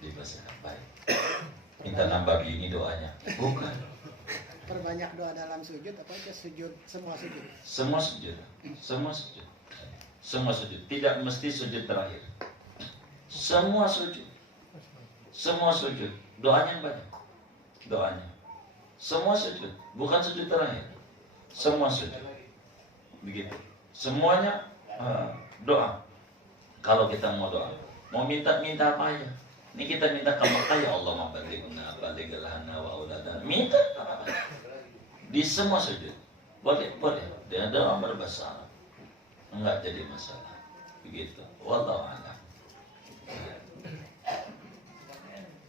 dipersilakan. Baik. Minta nambah bini doanya. Bukan. Perbanyak doa dalam sujud apa aja sujud, semua sujud. Semua sujud. Semua sujud. Semua sujud. Tidak mesti sujud terakhir. Semua sujud. Semua sujud. Doanya yang banyak. Doanya. Semua sujud. Bukan sujud terakhir. Semua sujud. Begitu. Semuanya doa. Kalau kita mau doa, mau minta apa aja. Ini kita minta ke Mekah, ya Allah mabalighna balighlana wa auladana. Minta apa? Di semua sujud. Boleh. Dengan doa berbahasa Arab. Enggak jadi masalah. Begitu. Wallahu a'lam.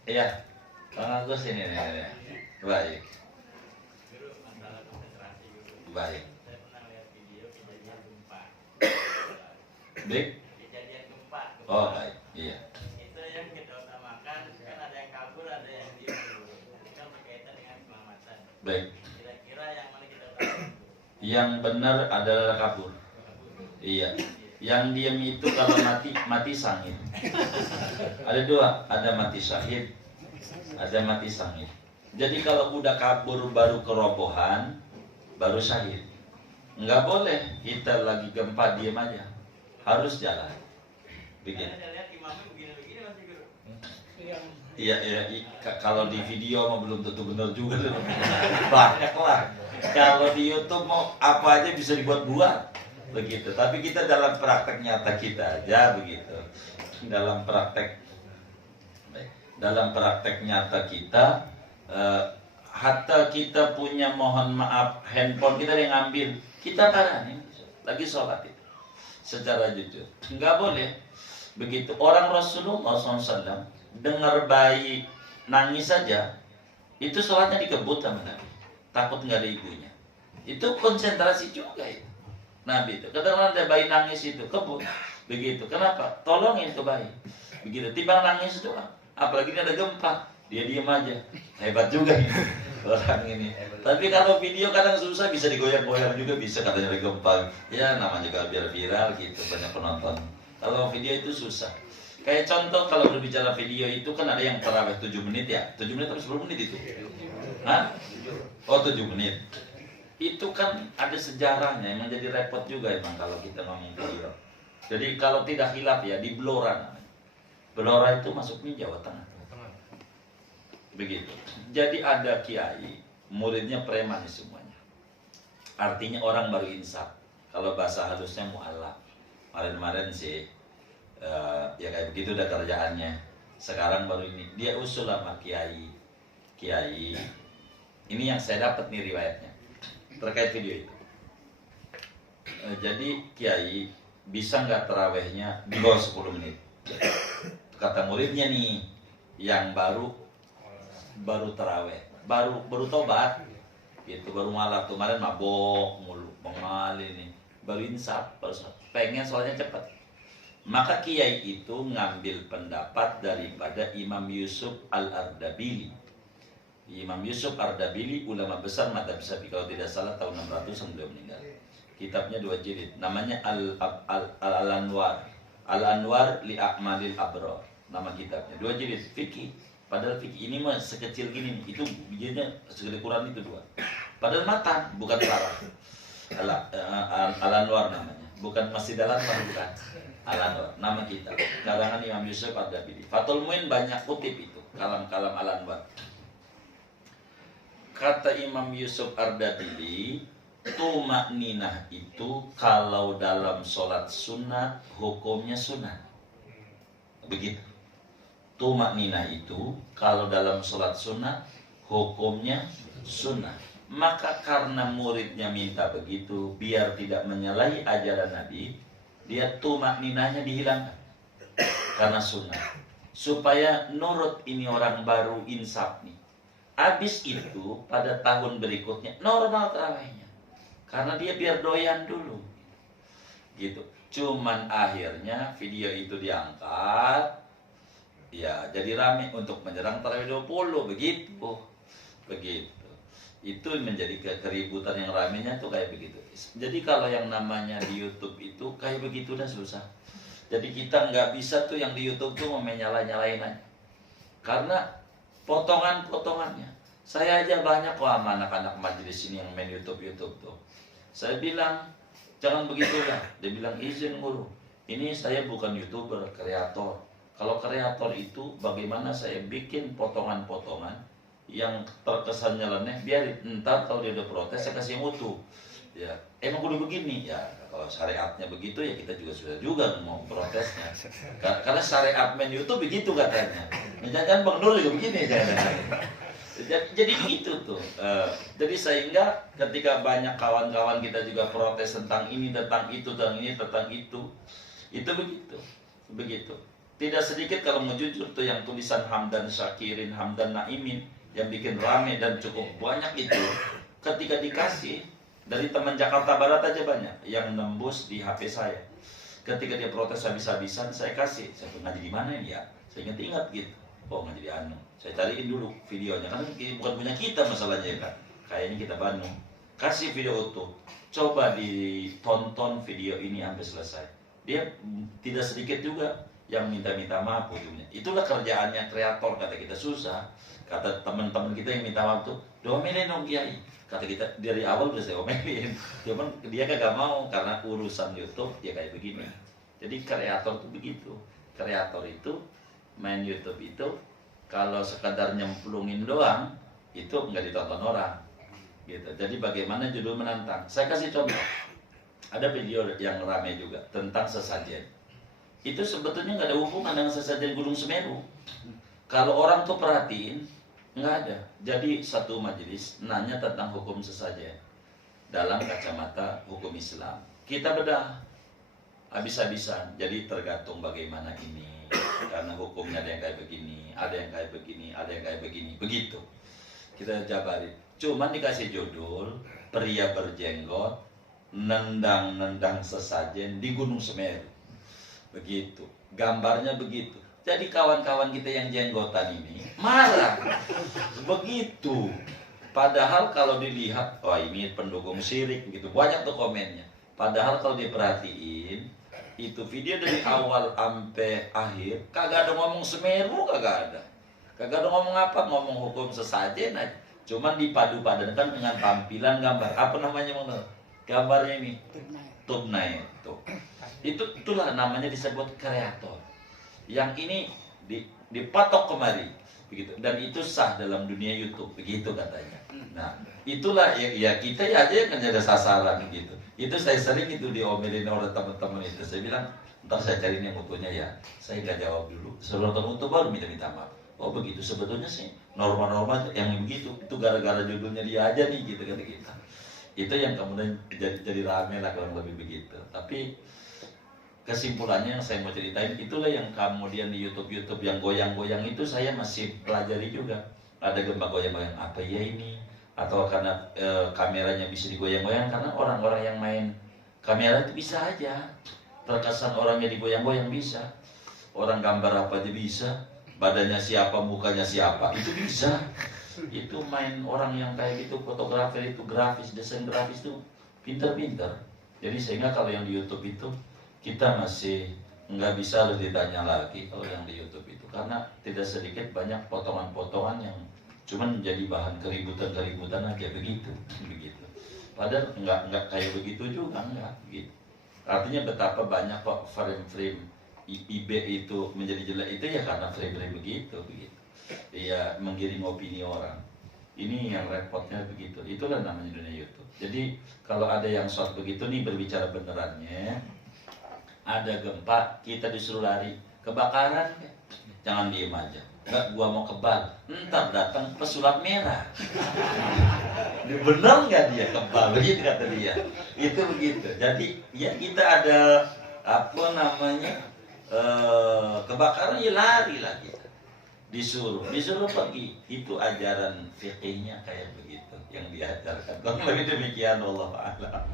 Iya. Kang Agus ini. Baik. Baik. Baik. Oh baik, iya. Itu yang kita utamakan, kan ada yang kabur, ada yang diem dulu. Itu kan berkaitan dengan keselamatan. Baik. Kira-kira yang mana kita utamakan? Yang benar adalah kabur. Iya. Yang diam itu kalau mati sangit. Ada dua, ada mati syahid, ada mati sangit. Jadi kalau udah kabur baru kerobohan, baru syahid. Enggak boleh kita lagi gempa diam aja. Harus jalan. Begitu. Saya lihat imamnya begini-begini Mas Guru. Iya. Kalau di video mah belum tentu benar juga. Banyak lah. Kalau di YouTube mau apa aja bisa dibuat-buat. Begitu. Tapi kita dalam praktek nyata kita aja begitu. Dalam praktek nyata kita, hatta kita punya mohon maaf handphone kita yang ngambil, kita taranin lagi sholat itu secara jujur. Nggak boleh. Begitu orang Rasulullah SAW dengar bayi nangis saja, itu sholatnya dikebut sama Nabi. Takut nggak ada ibunya. Itu konsentrasi juga itu. Nabi itu. Kadang-kadang ada bayi nangis itu kebut. Begitu. Kenapa? Tolongin itu bayi. Begitu. Timbang nangis doang. Apalagi ini ada gempa, dia diam aja. Hebat juga ini orang ini. Tapi kalau video kadang susah, bisa digoyang-goyang juga, bisa katanya ada gempa. Ya namanya juga biar viral gitu, banyak penonton. Kalau video itu susah. Kayak contoh kalau berbicara video itu kan ada yang tarawih 7 menit ya. 7 menit atau 10 menit itu? Hah? Oh 7 menit. Itu kan ada sejarahnya, emang jadi repot juga emang kalau kita ngomong video. Jadi kalau tidak hilaf ya di Blora namanya. Blora itu masuknya Jawa Tengah. Begitu. Jadi ada kiai, muridnya preman semuanya. Artinya orang baru insaf. Kalau bahasa halusnya mu'alaf. Kemarin-kemarin sih ya kayak begitu udah kerjaannya. Sekarang baru ini dia usul sama kiai. Ini yang saya dapat nih riwayatnya terkait video itu. Jadi kiai bisa nggak terawihnya di bawah 10 menit? Kata muridnya nih yang baru terawih, baru tobat, gitu baru malam kemarin mabok mulu, pengali nih, baru insaf, pengen soalnya cepat. Maka kiai itu ngambil pendapat daripada Imam Yusuf Al-Ardabili. Imam Yusuf Ardabili ulama besar madzhab Syafi'i, kalau tidak salah tahun 600 beliau meninggal. Kitabnya 2 jilid, namanya Al-Anwar. Al-Anwar li A'malil Abrar. Nama kitabnya 2 jilid fikih. Padahal fikih ini mah sekecil gini, itu bijinya segede Quran itu 2. Padahal matan, bukan parah. Al-Anwar namanya. Bukan Masjid Al-Anwar, bukan. Al-Anwar, nama kitab. Karangan Imam Yusuf Ardabili. Fathul Muin banyak kutip itu, kalam-kalam Al-Anwar. Kata Imam Yusuf Ardabili, tumakninah itu kalau dalam sholat sunat, hukumnya sunat. Begitu. Tumakninah itu kalau dalam sholat sunat, hukumnya sunat. Maka karena muridnya minta begitu, biar tidak menyalahi ajaran Nabi, dia tumakninahnya dihilangkan karena sunat, supaya nurut ini orang baru insaf nih. Habis itu pada tahun berikutnya normal terawihnya, karena dia biar doyan dulu gitu. Cuman akhirnya video itu diangkat, ya jadi rame untuk menyerang tarawih 20 begitu. Itu menjadi keributan yang ramenya tuh kayak begitu. Jadi kalau yang namanya di YouTube itu kayak begitu udah susah. Jadi kita nggak bisa tuh yang di YouTube tuh mau nyalain aja. Karena potongan-potongannya. Saya aja banyak kok sama anak-anak majelis ini yang main YouTube tuh. Saya bilang, jangan begitulah. Dia bilang, izin guru. Ini saya bukan YouTuber, kreator. Kalau kreator itu bagaimana saya bikin potongan-potongan yang terkesan nyeleneh, biarin. Ntar kalau dia udah protes, saya kasih yang utuh. Ya, emang kudu begini ya. Kalau syariatnya begitu ya kita juga mau protesnya. Karena syariat main YouTube begitu katanya. Jangan Bang Nur juga begini jangan. Jadi begitu tuh. Jadi sehingga ketika banyak kawan-kawan kita juga protes tentang ini, tentang itu, tentang ini, tentang itu begitu. Tidak sedikit kalau mau jujur tuh yang tulisan Hamdan Syakirin, Hamdan Naimin yang bikin rame dan cukup banyak itu. Ketika dikasih dari teman Jakarta Barat aja banyak yang nembus di HP saya. Ketika dia protes habis-habisan, saya kasih. Saya ngaji di mana ya? Saya ingat gitu. Oh, ngaji di Anu. Saya cariin dulu videonya. Kan bukan punya kita masalahnya kan. Kayaknya kita Bandung. Kasih video utuh. Coba ditonton video ini sampai selesai. Dia tidak sedikit juga yang minta-minta maaf ujungnya. Itulah kerjaannya kreator, kata kita susah. Kata teman-teman kita yang minta maaf tuh, domelin dong Kiai. Kata kita dari awal udah saya omelin, cuman dia kagak mau karena urusan YouTube ya kayak begini. Jadi kreator tuh begitu. Kreator itu main YouTube itu kalau sekadar nyemplungin doang itu nggak ditonton orang, gitu. Jadi bagaimana judul menantang? Saya kasih contoh. Ada video yang ramai juga tentang sesajen. Itu sebetulnya nggak ada hubungan dengan sesajen Gunung Semeru. Kalau orang tuh perhatiin, nggak ada. Jadi satu majelis nanya tentang hukum sesajen dalam kacamata hukum Islam. Kita bedah habis-habisan. Jadi tergantung bagaimana ini. Karena hukumnya ada yang kayak begini, ada yang kayak begini, ada yang kayak begini. Begitu. Kita jabarin. Cuman dikasih judul pria berjenggot nendang-nendang sesajen di Gunung Semeru. Begitu. Gambarnya begitu. Jadi kawan-kawan kita yang jenggotan ini marah. Begitu. Padahal kalau dilihat, wah ini pendukung syirik begitu. Banyak tuh komennya. Padahal kalau diperhatiin, itu video dari awal sampai akhir kagak ada ngomong Semeru, kagak ada. Kagak ada ngomong apa, ngomong hukum sesajen aja. Cuman dipadu-padankan dengan tampilan gambar. Apa namanya Bang? Gambarnya ini thumbnail tuh. Itulah namanya disebut kreator. Yang ini dipatok kemari begitu, dan itu sah dalam dunia YouTube begitu katanya. Nah itulah ya kita ya aja yang ada sasaran gitu. Itu saya sering itu diomelin oleh teman-teman itu. Saya bilang ntar saya cari yang utuhnya ya. Saya nggak jawab dulu. Sebelum nonton utuh baru minta maaf. Oh begitu, sebetulnya sih norma-norma yang begitu itu gara-gara judulnya dia aja nih gitu kata kita. Itu yang kemudian jadi rame lah kurang lebih begitu. Tapi kesimpulannya yang saya mau ceritain itulah yang kemudian di YouTube yang goyang-goyang itu saya masih pelajari juga. Ada gempa goyang-goyang apa ya ini, atau karena kameranya bisa digoyang-goyang, karena orang-orang yang main kamera itu bisa aja terkesan orangnya digoyang-goyang, bisa orang gambar apa aja bisa, badannya siapa mukanya siapa itu bisa. Itu main orang yang kayak gitu, fotografer itu, grafis, desain grafis itu pinter-pinter. Jadi sehingga kalau yang di YouTube itu kita masih nggak bisa harus ditanya lagi kalau yang di YouTube itu, karena tidak sedikit banyak potongan-potongan yang cuman menjadi bahan keributan aja begitu. Padahal nggak kayak begitu juga, nggak gitu. Artinya betapa banyak kok frame-frame IB itu menjadi jelek itu ya karena frame-frame begitu. Ya menggiring opini orang. Ini yang repotnya begitu. Itulah namanya dunia YouTube. Jadi kalau ada yang short begitu nih, berbicara benerannya, ada gempa, kita disuruh lari. Kebakaran, jangan diem aja. Enggak, gua mau kebal. Ntar datang pesulap merah. Bener nggak dia kebal? Begitu kata dia. Itu begitu. Jadi ya kita ada apa namanya kebakaran ya lari lah kita. Disuruh pergi. Itu ajaran fikihnya kayak begitu yang diajarkan. Lebih demikian, wallahu a'lam.